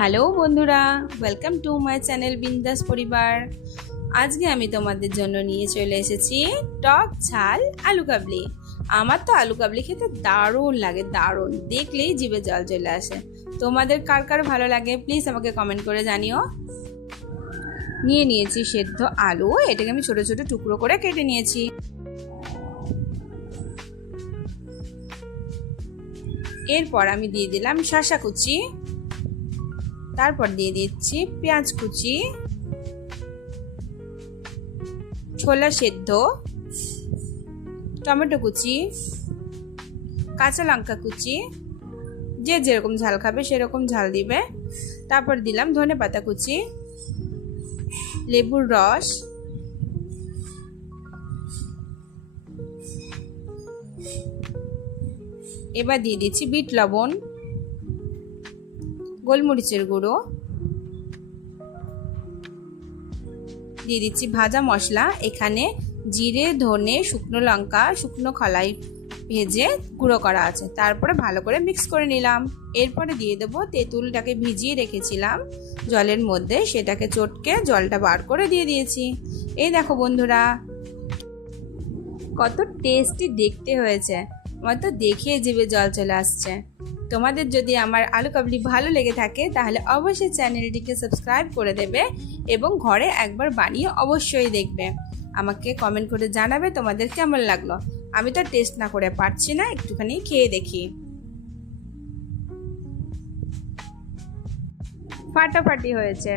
Hello বন্ধুরা, welcome to my channel বিন্দাস পরিবার। আজকে আমি তোমাদের জন্য নিয়ে চলে এসেছি টক ঝাল আলু কাবলি। আমার তো আলু কাবলি খেতে দারুণ লাগে, দারুণ, দেখলেই জিভে জল চলে আসে। তোমাদের কার কার ভালো লাগে প্লিজ আমাকে কমেন্ট করে জানিও। নিয়ে নিয়েছি সেদ্ধ আলু, এটাকে আমি ছোট ছোট টুকরো করে কেটে নিয়েছি। এরপর আমি দিয়ে দিলাম শসা কুচি, তারপর দিয়ে দিচ্ছি পেঁয়াজ কুচি, ছোলা সেদ্ধ, টমেটো কুচি, কাঁচা লঙ্কা কুচি, যে যেরকম ঝাল খাবে সেরকম ঝাল দিবে। তারপর দিলাম ধনেপাতা কুচি, লেবুর রস, এবার দিয়ে দিচ্ছি বিট লবণ, গোলমরিচের গুঁড়ো, দিয়ে দিচ্ছি ভাজা মশলা। এখানে জিরে, ধনে, শুকনো লঙ্কা, শুকনো খোলাই ভেজে গুঁড়ো করা আছে। তারপরে ভালো করে মিক্স করে নিলাম। এরপরে দিয়ে দেবো তেঁতুলটাকে ভিজিয়ে রেখেছিলাম জলের মধ্যে, সেটাকে চটকে জলটা বার করে দিয়ে দিয়েছি। এই দেখো বন্ধুরা, কত টেস্টি দেখতে হয়েছে, আমার তো দেখে জিভে জল চলে আসছে। তোমাদের যদি আমার আলু কাবলি ভালো লেগে থাকে তাহলে অবশ্যই চ্যানেলটিকে সাবস্ক্রাইব করে দেবে এবং ঘরে একবার বানিয়ে অবশ্যই দেখবে। আমাকে কমেন্ট করে জানাবে তোমাদের কেমন লাগলো। আমি তো টেস্ট না করে পারছি না, একটুখানি খেয়ে দেখি। ফাটাফাটি হয়েছে।